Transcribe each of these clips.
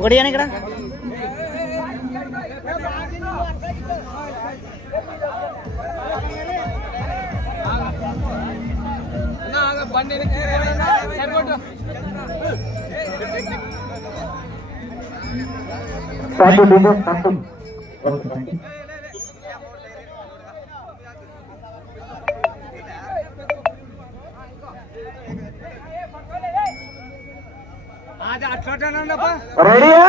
ఒకటి అని ఇక్కడ Satu dulu, satu. Oke, రెడీయా?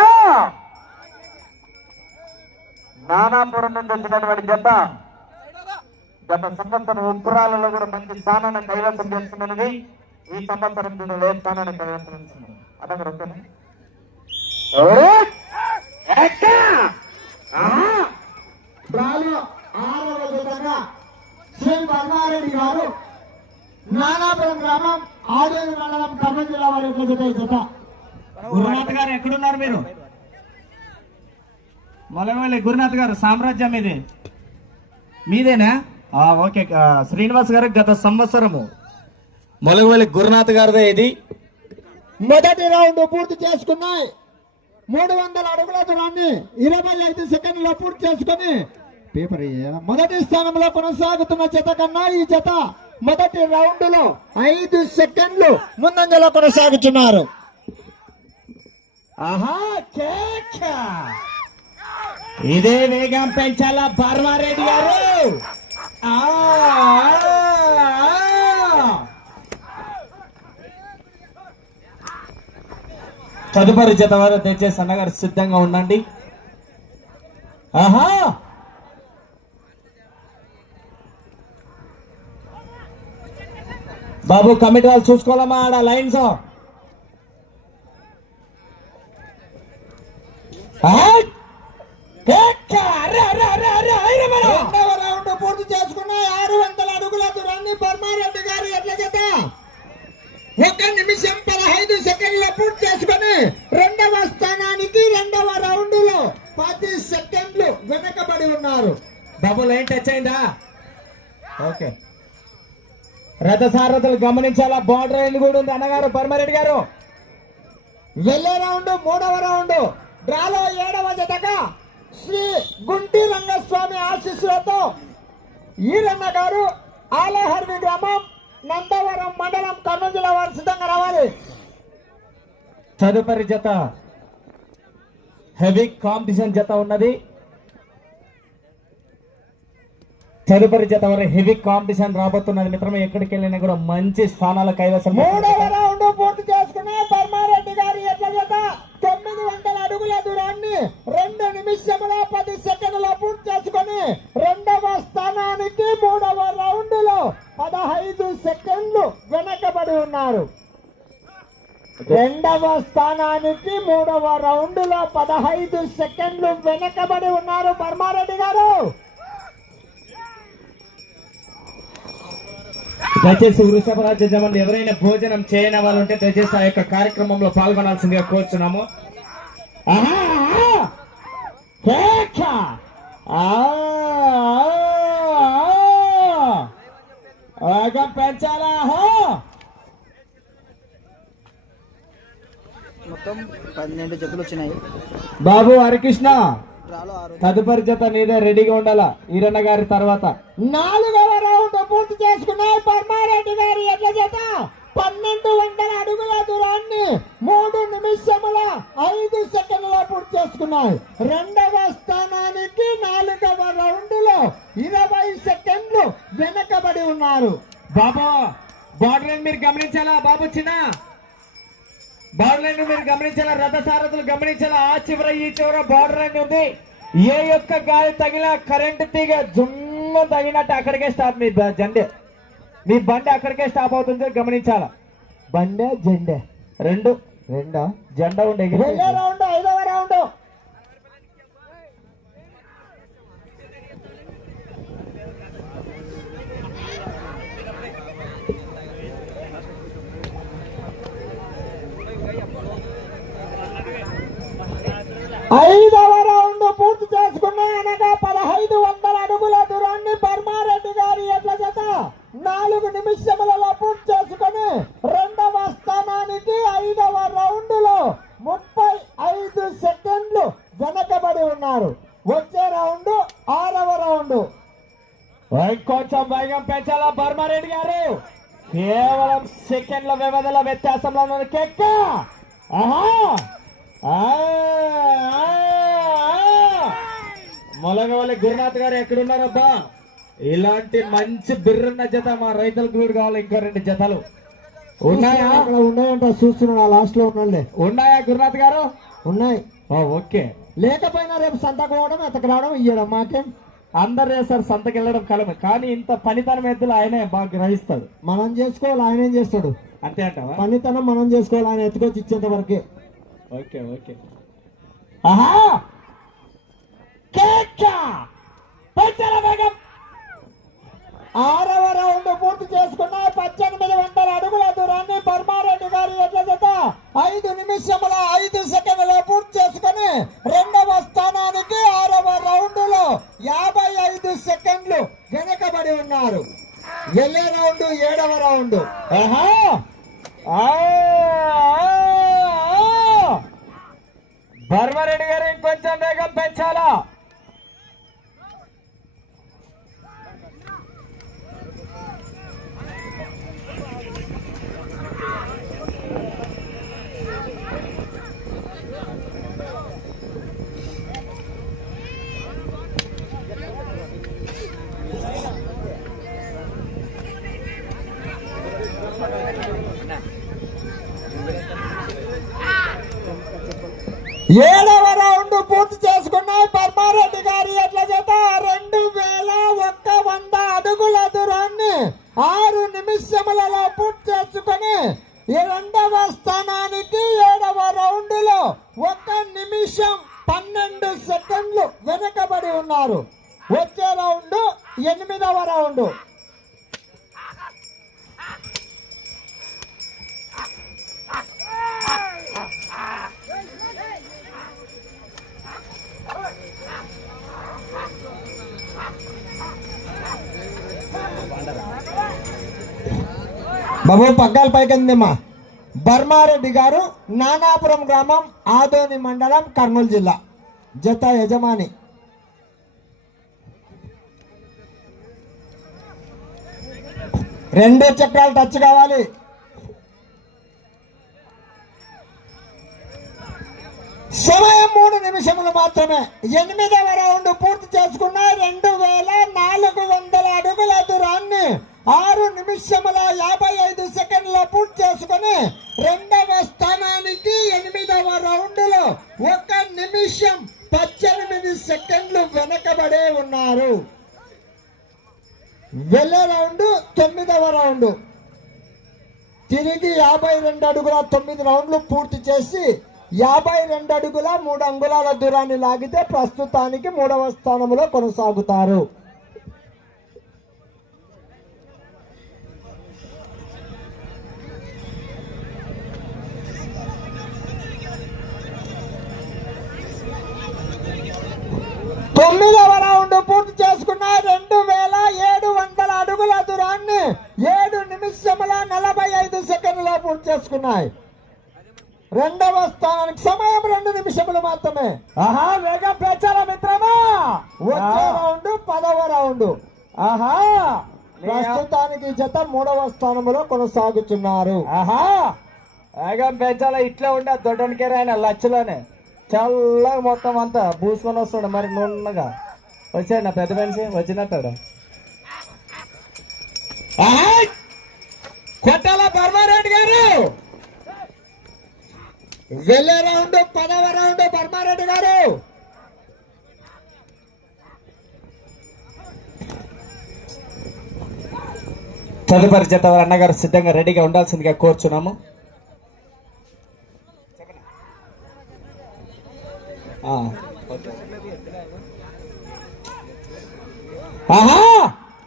నానాపురం నుండి వచ్చినటువంటి జత గత సంవత్సరం ఉత్తరాలలో కూడా మంచి స్థానాన్ని కైవసం చేస్తున్నది ఈ సంవత్సరం దీని ఏ స్థానాన్ని కైవసం చేస్తున్నది అదొక రొక్కనే ఆరవ జతగా శ్రీ బంగారెడ్డి గారు నానాపురం గ్రామం ఆడేరు మండలం కర్నూలు జిల్లా వారి యొక్క జత జత. గురునాథ్ గారు ఎక్కడున్నారు మీరు? మొలవల్లి గురునాథ్ గారు సామ్రాజ్యం ఇది మీదేనా? ఆ, ఓకే శ్రీనివాస్ గారు గత సంవత్సరము. మొలవల్లి గురునాథ్ గారిదే ఇది. మొదటి రౌండ్ పూర్తి చేసుకున్నాయి. మూడు వందల అడుగుల దూరాన్ని ఇరవై ఐదు సెకండ్లో పూర్తి చేసుకుని పేపర్. మొదటి స్థానంలో కొనసాగుతున్న జత కన్నా ఈ జత మొదటి రౌండ్లో ఐదు సెకండ్లు ముందంజలో కొనసాగుతున్నారు. ఆహా ఇదే వేగం పెంచాలా పర్మారెడ్డి గారు? తదుపరి జత వారు దయచేసి అన్నగారు సిద్ధంగా ఉండండి. ఆహా. బాబు కమిటీ వాళ్ళు చూసుకోవాలమ్మా ఆడ లైన్స్. రౌండ్ పూర్తి చేసుకున్న ఆరు వందల అడుగుల దూరాన్ని బర్మారెడ్డి గారు ఎట్ల చేత ఒక నిమిషం పదహైదు సెకండ్ల పూర్తి చేసుకుని రెండవ స్థానానికి రెండవ రౌండ్లో పది సెకండ్లు వెనకబడి ఉన్నారు. బాబు లైన్ టచ్ అయిందా? ఓకే రథ సారథులు గమనించాలా? బార్డర్ అయింది కూడా ఉంది. అన్నగారు పరమారెడ్డి గారు. వెళ్ళే రౌండ్ మూడవ రౌండ్ డ్రాలో ఏడవ జతగా శ్రీ గుంటి రంగస్వామి ఆశీస్సులతో ఈరన్న గారు ఆలహర్వి గ్రామం నందవరం మండలం కర్నూలు జిల్లా వారు సిద్ధంగా రావాలి. తదుపరి జత హెవీ కాంపిటీషన్ జత ఉన్నది. తదుపరి జత వారి హెవీ కాంపిటీషన్ రాబోతున్నది. మిత్రమే ఎక్కడికి వెళ్ళినా కూడా మంచి స్థానాల కైవసం మూడవ రౌండ్ పూర్తి చేసుకున్న ధర్మారెడ్డి గారి ఎట్ల జత తొమ్మిది వందల అడుగుల దూరాన్ని రెండు నిమిషముల పది సెకండ్ల పూర్తి చేసుకుని రెండవ స్థానానికి మూడవ రౌండ్లో పదహైదు సెకండ్లు వెనకబడి ఉన్నారు రెండవ స్థానానికి మూడవ రౌండ్లో పదహైదు సెకండ్లు వెనకబడి ఉన్నారు బర్మారెడ్డి గారు. దయచేసి వృషభ రాజ్య ఎవరైనా భోజనం చేయని వాళ్ళు ఉంటే దయచేసి ఆ యొక్క కార్యక్రమంలో పాల్గొనాల్సిందిగా కోరుచున్నాము. పెంచాలా? మొత్తం పన్నెండు జతలు వచ్చినాయి. బాబు హరికృష్ణ తదుపరి జత నీదే రెడీగా ఉండాలా? ఈరన్న గారి తర్వాత. నాలుగవ రౌండ్ పూర్తి చేసుకున్నాయి పర్మారెడ్డి గారి ఎట్ల చేత పన్నెండు వందల అడుగుల దూరాన్ని మూడు నిమిషముల ఐదు సెకండ్ల పూర్తి చేసుకున్నాయి. రెండవ స్థానానికి నాలుగవ రౌండ్లో ఇరవై సెకండ్లు వెనకబడి ఉన్నారు. బాబు బార్డర్ మీరు గమనించాలా? బాబు చిన్న. బార్డర్ లైన్ మీరు గమనించాలా? రథ సారథులు గమనించాలా? ఆ చివర ఈ చివర బార్డర్ లైన్ ఉంది. ఏ యొక్క గాలి తగిన కరెంట్ తీగ జుమ్మ తగినట్టు అక్కడికే స్టాప్. మీ జెండే. మీ బండి అక్కడికే స్టాప్ అవుతుంది గమనించాలా? బండే జెండే. రెండు రెండా? జెండా ఉండే రౌండ్ ఐదవ రౌండ్ పూర్తి చేసుకున్నాయనగా పదహైదు వందల అడుగుల దూరాన్ని బర్మారెడ్డి గారి ఎట్ల చేత నాలుగు నిమిషములలో పూర్తి చేసుకుని రెండవ స్థానానికి ఐదవ రౌండ్లో ముప్పై ఐదు సెకండ్లు వెనకబడి ఉన్నారు. వచ్చే రౌండ్ ఆరవ రౌండ్. కొంచెం వేగం పెంచాలా బర్మారెడ్డి గారు? కేవలం సెకండ్ల వ్యవధిలో వ్యత్యాసంలో కెక్క? ఆహా! మొలగవల్లి గురునాథ్ గారు ఎక్కడున్నారబ్బా? ఇలాంటి మంచి బిర్రున్న జత మా రైతులకు కూడా కావాలి ఇంకో రెండు జతలు. ఉన్నాయా? అక్కడ ఉన్నాయంట చూస్తున్నాడు ఆ లాస్ట్లో ఉన్నాడులే. ఉన్నాయా గురునాథ్ గారు? ఉన్నాయి. ఓకే. లేకపోయినా రేపు సంతకు పోవడం ఎతకు రావడం ఇయ్యడం మాకేం? అందరు చేస్తారు సంతకి వెళ్ళడం కలమే. కానీ ఇంత పనితనం ఎద్దులు ఆయనే బాగా గ్రహిస్తాడు. మనం చేసుకోవాలి ఆయన ఏం చేస్తాడు? అంతే అంటావా? పనితనం మనం చేసుకోవాలి ఆయన ఎత్తుకొచ్చి ఇచ్చేంత వరకే. Okay okay. ఆహా! కేక పెంచల వేగం! ఆరవ రౌండ్ పూర్తి చేసుకున్న పద్దెనిమిది వందల అడుగుల దూరాన్ని పర్మారెడ్డి గారి ఎట్ల చేత ఐదు నిమిషముల ఐదు సెకండ్ల పూర్తి చేసుకుని రెండవ స్థానానికి ఆరవ రౌండ్లో యాభై ఐదు సెకండ్లు వెనకబడి ఉన్నారు. ఎల్లే రౌండ్ ఏడవ రౌండ్. ఆహా! బర్మారెడ్డి గారు ఇంకొంచెం వేగం పెంచాలా? బాబు పగ్గాల పైకిందమ్మా బర్మారెడ్డి గారు నానాపురం గ్రామం ఆదోని మండలం కర్నూలు జిల్లా. జత యజమాని. రెండు చక్రాలు టచ్ కావాలి. సమయం మూడు నిమిషములు మాత్రమే. ఎనిమిదవ రౌండ్ పూర్తి చేసుకున్న రెండు వేల నాలుగు వందల అడుగుల దూరాన్ని ఆరు నిమిషముల యాభై ఐదు సెకండ్ల పూర్తి చేసుకుని రెండవ స్థానానికి ఎనిమిదవ రౌండ్లో ఒక నిమిషం పద్దెనిమిది సెకండ్లు వెనకబడే ఉన్నారు. వెళ్ళే రౌండ్ తొమ్మిదవ రౌండ్. తిరిగి యాభై రెండు అడుగుల తొమ్మిది రౌండ్లు పూర్తి చేసి యాభై రెండు అడుగుల మూడు అంగుళాల దూరాన్ని లాగితే ప్రస్తుతానికి మూడవ స్థానంలో కొనసాగుతారు. పూర్తి చేసుకున్న రెండు వేల ఏడు వందల అడుగుల దూరాన్ని ఏడు నిమిషముల నలభై ఐదు సెకండ్లలో పూర్తి చేసుకున్నాయి. రెండవ స్థానానికి సమయం రెండు నిమిషములు మాత్రమే. ఆహా వేగం పెంచాలా మిత్రమా? వచ్చే రౌండ్ పదవ రౌండ్. ఆహా. ప్రస్తుతానికి జత మూడవ స్థానంలో కొనసాగుతున్నారు. ఆహా. వేగం పెంచాలా ఇట్లా ఉండే దొడ్డనికేరా ఆయన లచ్చలోనే. చల్లగా మొత్తం అంతా పూసుకొని వస్తుండే మరి నున్నగా. వచ్చాడు నా పెద్ద మనిషి వచ్చినట్టాడు. కొట్టాల పర్మారెడ్డి గారు? వెళ్ళే రౌండ్ పదవ రౌండ్ పర్మారెడ్డి గారు. తదుపరి జత అన్నగారు సిద్ధంగా రెడీగా ఉండాల్సిందిగా కోరుచున్నాము. ఆ, ఆహా!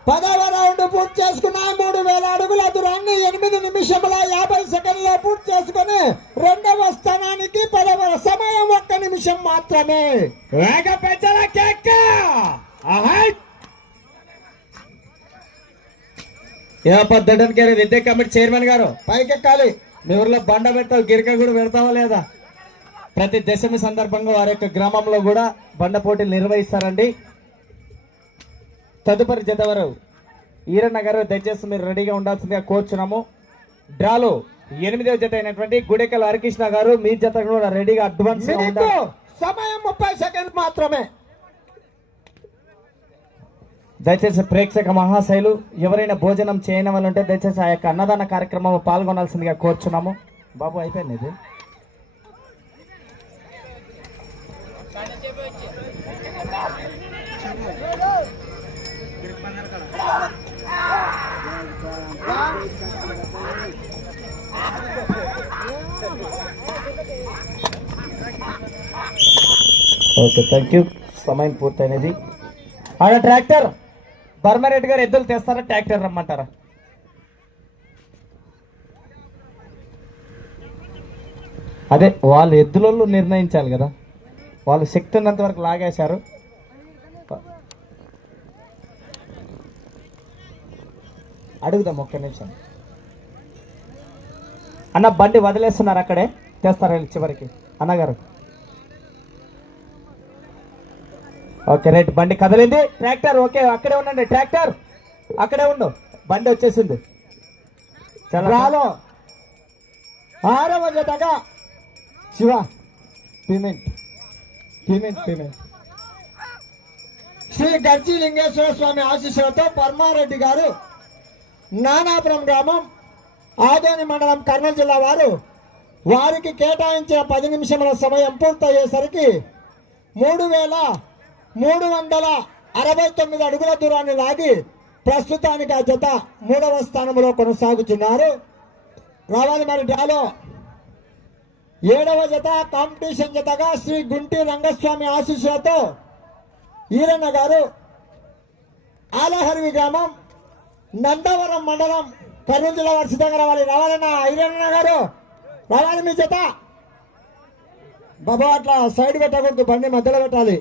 పదవ రౌండ్ పూర్తి చేసుకున్న మూడు వేల అడుగుల దూరాన్ని ఎనిమిది నిమిషముల యాభై సెకండ్లో పూర్తి చేసుకుని రెండవ స్థానానికి పదవ సమయం ఒక్క నిమిషం మాత్రమే. వేగ పెంచాల కేక్క ఆహా! ఏ పద్దడానికి విద్యా కమిటీ చైర్మన్ గారు. పైకెక్కాలి. మీ ఊర్లో బండ పెడతావు గిరిక కూడా పెడతావా లేదా? ప్రతి దశమి సందర్భంగా వారి యొక్క గ్రామంలో కూడా బండ పోటీలు నిర్వహిస్తారండి. తదుపరి జత వారు ఈరన్న గారు దయచేసి మీరు రెడీగా ఉండాల్సిందిగా కోరుచున్నాము. డ్రాలో ఎనిమిదవ జత అయినటువంటి గుడెకల హరికృష్ణ గారు మీ జత కూడా రెడీగా అడ్వాన్స్ సమయం ముప్పై సెకండ్ మాత్రమే. దయచేసి ప్రేక్షక మహాశైలు ఎవరైనా భోజనం చేయని వాళ్ళు ఉంటే దయచేసి ఆ యొక్క అన్నదాన కార్యక్రమంలో పాల్గొనాల్సిందిగా కోరుచున్నాము. బాబు అయిపోయింది ఇది. ఓకే థ్యాంక్ యూ సమయం పూర్తయినది. ఆడ ట్రాక్టర్ బర్మారెడ్డి గారు ఎద్దులు తెస్తారా ట్రాక్టర్ రమ్మంటారా? అదే వాళ్ళు ఎద్దులలో నిర్ణయించాలి కదా. వాళ్ళు శక్తి ఉన్నంత వరకు లాగేశారు. అడుగుదాం ఒక్క నిమిషం. అన్న బండి వదిలేస్తున్నారు అక్కడే. తెస్తారా చివరికి? అన్నగారు. Okay right. బండి కదిలింది. ట్రాక్టర్ ఓకే అక్కడే ఉండండి. ట్రాక్టర్ అక్కడే ఉండు. బండి వచ్చేసింది. డ్రాలో ఆరవ జతగా Shiva payment payment payment Shri గర్జీ Lingeshwara Swamy ఆశీస్సులతో పర్మారెడ్డి గారు నానాపురం గ్రామం ఆదోని మండలం కర్నూలు జిల్లా వారు వారికి కేటాయించిన పది నిమిషముల సమయం పూర్తయ్యేసరికి మూడు వేల మూడు వందల అరవై తొమ్మిది అడుగుల దూరాన్ని లాగి ప్రస్తుతానికి ఆ జత మూడవ స్థానంలో కొనసాగుతున్నారు. రావాలి మరి డాలో ఏడవ జత కాంపిటీషన్ జతగా శ్రీ గుంటి రంగస్వామి ఆశీస్సులతో ఈరన్న గారు ఆలహర్వి గ్రామం నందవరం మండలం కర్నూలు జిల్లా వారు సిద్ధంగా రావాలి. రావాలన్నా ఐరన్న గారు రావాలి మీ చేత బాబా అట్లా సైడ్ పెట్టకూడదు బండి మధ్యలో పెట్టాలి.